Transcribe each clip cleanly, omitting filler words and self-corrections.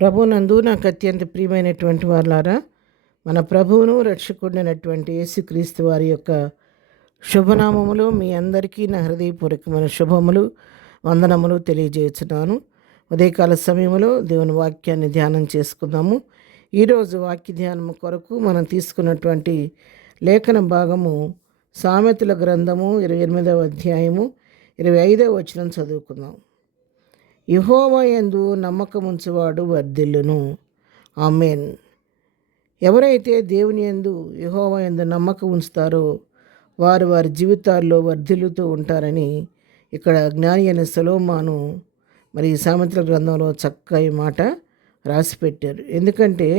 ప్రభునందు నాకు అత్యంత ప్రియమైనటువంటి వారులారా, మన ప్రభువును రక్షకుడైనటువంటి యేసుక్రీస్తు వారి యొక్క శుభనామములు మీ అందరికీ నా హృదయపూర్వకమైన శుభములు, వందనములు తెలియజేస్తున్నాను. ఉదయకాల సమయంలో దేవుని వాక్యాన్ని ధ్యానం చేసుకుందాము. ఈరోజు వాక్య ధ్యానం కొరకు మనం తీసుకున్నటువంటి లేఖన భాగము సామెతల గ్రంథము 28వ అధ్యాయము 25వ వచనం చదువుకుందాం. యెహోవా యందు నమ్మకముంచువాడు వర్ధిల్లును. ఆమేన్. ఎవరైతే దేవుని యందు యెహోవా యందు నమ్మకం ఉంచుతారో వారు వారి జీవితాల్లో వర్ధిల్లుతూ ఉంటారని ఇక్కడ జ్ఞాని అయిన సొలొమోను మరి సామెతల గ్రంథంలో చక్కగా ఈ మాట రాసిపెట్టారు. ఎందుకంటే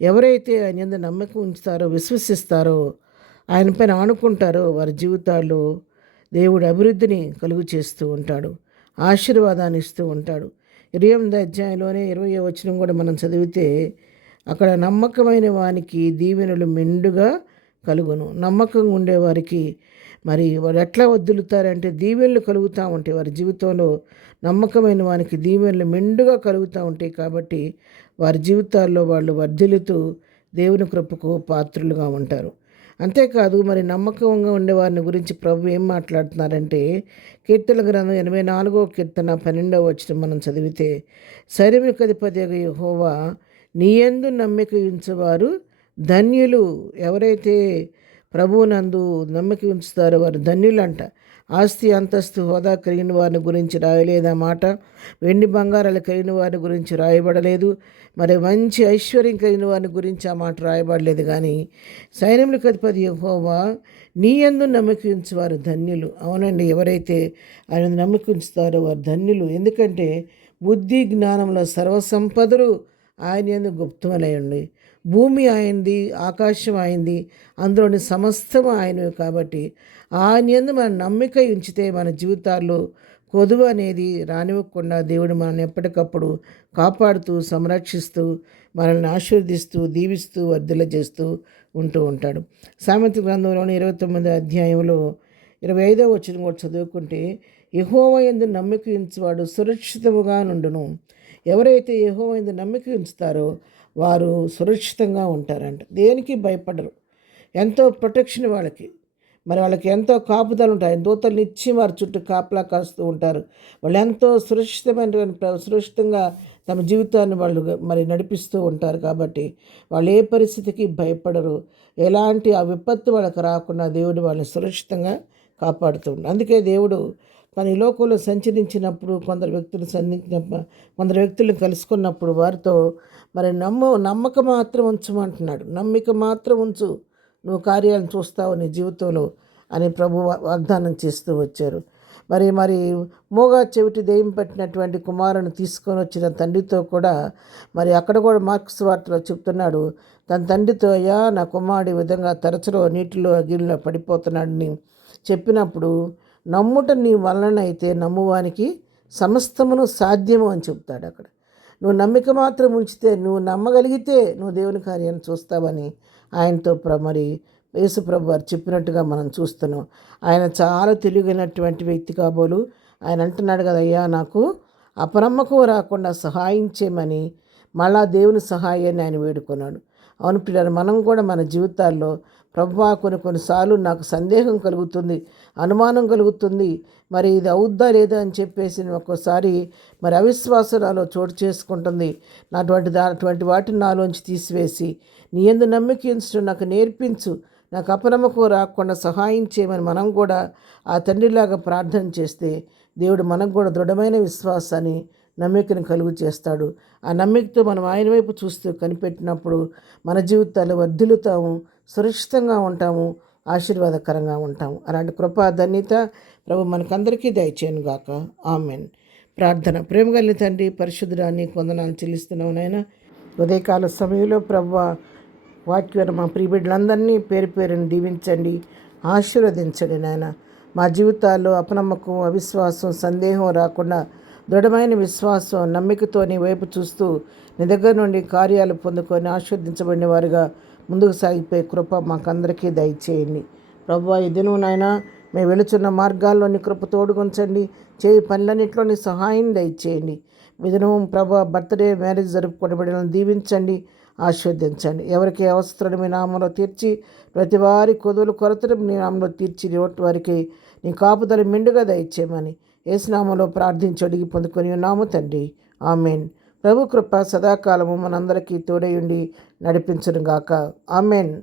ఎవరైతే ఆయన యందు నమ్మకం ఉంచుతారో, విశ్వసిస్తారో, ఆయన పైన ఆనుకుంటారో వారి జీవితాల్లో దేవుడు అభివృద్ధిని కలుగు చేస్తూ ఉంటాడు, ఆశీర్వాదాన్ని ఇస్తూ ఉంటాడు. 28వ అధ్యాయంలోనే 20వ వచనం కూడా మనం చదివితే అక్కడ నమ్మకమైన వానికి దీవెనలు మెండుగా కలుగును. నమ్మకంగా ఉండేవారికి మరి వారు ఎట్లా వదులుతారంటే దీవెనలు కలుగుతూ ఉంటాయి. వారి జీవితంలో నమ్మకమైన వానికి దీవెనలు మెండుగా కలుగుతూ ఉంటాయి. కాబట్టి వారి జీవితాల్లో వాళ్ళు వర్ధిల్లుతూ దేవుని కృపకు పాత్రులుగా ఉంటారు. అంతేకాదు, మరి నమ్మకంగా ఉండేవారిని గురించి ప్రభు ఏం మాట్లాడుతున్నారంటే కీర్తన గ్రంథం 84వ కీర్తన 12వ వచనం మనం చదివితే, సైన్యములకు అధిపతియగు యెహోవా నీయందు నమ్మిక ఉంచువారు ధన్యులు. ఎవరైతే ప్రభువునందు నమ్మిక ఉంచుతారో వారు ధన్యులంట. ఆస్తి, అంతస్తు, హోదా కలిగిన వారిని గురించి రాయలేదు ఆ మాట. వెండి బంగారాలు కలిగిన వారిని గురించి రాయబడలేదు. మరి మంచి ఐశ్వర్యం కలిగిన వారిని గురించి ఆ మాట రాయబడలేదు. కానీ సైన్యములకు అధిపతి యెహోవా నీ యందు నమ్మిక ఉంచువారు ధన్యులు. అవునండి, ఎవరైతే ఆయన నమ్మిక ఉంచుతారో వారు ధన్యులు. ఎందుకంటే బుద్ధి జ్ఞానంలో సర్వసంపదలు ఆయన యందు గుప్తములయ్యండి. భూమి ఆయనది, ఆకాశం ఆయనది, అందులోని సమస్తం ఆయనవి. కాబట్టి ఆయన యందు మన నమ్మిక ఉంచితే మన జీవితాల్లో కొదువ అనేది రానివ్వకుండా దేవుడు మనల్ని ఎప్పటికప్పుడు కాపాడుతూ, సంరక్షిస్తూ, మనల్ని ఆశీర్వదిస్తూ, దీవిస్తూ, వర్ధిల్లజేస్తూ ఉంటూ ఉంటాడు. సామెతల గ్రంథంలోని 29వ అధ్యాయంలో 25వ వచనం కూడా చదువుకుంటే, యెహోవా యందు నమ్మిక ఉంచువాడు సురక్షితముగా నుండును. ఎవరైతే యెహోవా యందు నమ్మిక ఉంచుతారో వారు సురక్షితంగా ఉంటారంట. దేనికి భయపడరు. ఎంతో ప్రొటెక్షన్ వాళ్ళకి. మరి వాళ్ళకి ఎంతో కాపుదలు ఉంటాయి. దూతలు ఇచ్చి వారి చుట్టూ కాపలా కాస్తూ ఉంటారు. వాళ్ళు ఎంతో సురక్షితంగా తమ జీవితాన్ని వాళ్ళు మరి నడిపిస్తూ ఉంటారు. కాబట్టి వాళ్ళు ఏ పరిస్థితికి భయపడరు. ఎలాంటి ఆ విపత్తు వాళ్ళకి రాకుండా దేవుడు వాళ్ళని సురక్షితంగా కాపాడుతూ ఉంటాడు. అందుకే దేవుడు మన ఈ లోకంలో సంచరించినప్పుడు కొందరు వ్యక్తులను కలుసుకున్నప్పుడు వారితో మరి నమ్మకం మాత్రం ఉంచమంటున్నాడు. నమ్మిక మాత్రం ఉంచు, నువ్వు కార్యాలను చూస్తావు నీ జీవితంలో అని ప్రభు వాగ్దానం చేస్తూ వచ్చారు. మరి మోగా చెవిటి దెయ్యం పట్టినటువంటి కుమారుని తీసుకొని వచ్చిన తండ్రితో కూడా మరి అక్కడ కూడా మార్క్స్ వార్తలో చెప్తున్నాడు. తన తండ్రితో, అయ్యా నా కుమారుడు ఈ విధంగా తరచులో నీటిలో అగ్నిలో పడిపోతున్నాడని చెప్పినప్పుడు, నమ్ముట నీ వలనైతే నమ్మువానికి సమస్తమును సాధ్యము అని చెప్తాడు. అక్కడ నువ్వు నమ్మిక మాత్రం ఉంచితే, నువ్వు నమ్మగలిగితే నువ్వు దేవుని కార్యాన్ని చూస్తావని ఆయనతో మరి యేసు ప్రభు వారు చెప్పినట్టుగా మనం చూస్తున్నాం. ఆయన చాలా తెలివైనటువంటి వ్యక్తి కాబోలు. ఆయన అంటున్నాడు కదా, అయ్యా నాకు అపనమ్మకం రాకుండా సహాయం చేయమని మళ్ళా దేవుని సహాయాన్ని ఆయన వేడుకున్నాడు. అవును పిల్లలు, మనం కూడా మన జీవితాల్లో ప్రభువా కొన్నిసార్లు నాకు సందేహం కలుగుతుంది, అనుమానం కలుగుతుంది, మరి ఇది అవుద్దా లేదా అని చెప్పేసి ఒక్కోసారి మరి అవిశ్వాసం నాలో చోటు చేసుకుంటుంది. అటువంటి వాటిని నాలోంచి తీసివేసి నీ యందు నమ్మిక ఉంచు, నాకు నేర్పించు, నాకు అపనమ్మకం రాకుండా సహాయం చేయమని మనం కూడా ఆ తండ్రిలాగా ప్రార్థన చేస్తే దేవుడు మనకు కూడా దృఢమైన విశ్వాసాన్ని, నమ్మికను కలుగు చేస్తాడు. ఆ నమ్మికతో మనం ఆయన వైపు చూస్తూ కనిపెట్టినప్పుడు మన జీవితాలు వర్ధిల్లుతాము, సురక్షితంగా ఉంటాము, ఆశీర్వాదకరంగా ఉంటాము. అలాంటి కృపా ధన్యత ప్రభు మనకందరికీ దయచేయను గాక. ఆమెన్. ప్రార్థన. ప్రేమ కలిగిన తండ్రి, పరిశుద్ధుడాన్ని వందనాలు చెల్లిస్తున్నావు నాయన. ఉదయకాల సమయంలో ప్రభు వాక్యం మా ప్రియబిడ్డలందరినీ పేరు పేరుని దీవించండి, ఆశీర్వదించండి నాయన. మా జీవితాల్లో అపనమ్మకం, అవిశ్వాసం, సందేహం రాకుండా దృఢమైన విశ్వాసం, నమ్మికతో నీ వైపు చూస్తూ నీ దగ్గర నుండి కార్యాలు పొందుకొని ఆశీర్వదించబడిన వారుగా ముందుకు సాగిపోయే కృప మాకందరికీ దయచేయండి. ప్రభువా, ఈ దినం నాయన మేము వెళుచున్న మార్గాల్లో నీ కృప తోడుగుంచండి. చేయి పనులన్నింటిలో నీ సహాయం దయచేయండి. విధనం ప్రభా బర్త్డే మ్యారేజ్ జరుపుకునే బిడ్డలను దీవించండి, ఆశీర్వదించండి. ఎవరికి అవసరాలు మీ నామంలో తీర్చి, ప్రతి వారి కొదువులు కొరతలు మీ నామంలో తీర్చి, వారికి నీ కాపుదల మెండుగా దయచేయమని యేసునామంలో ప్రార్థించి అడిగి పొందుకొని ఉన్నాము తండ్రి. ఆమెన్. ప్రభు కృప సదాకాలము మనందరికీ తోడయుండి నడిపించును గాక. ఆమెన్.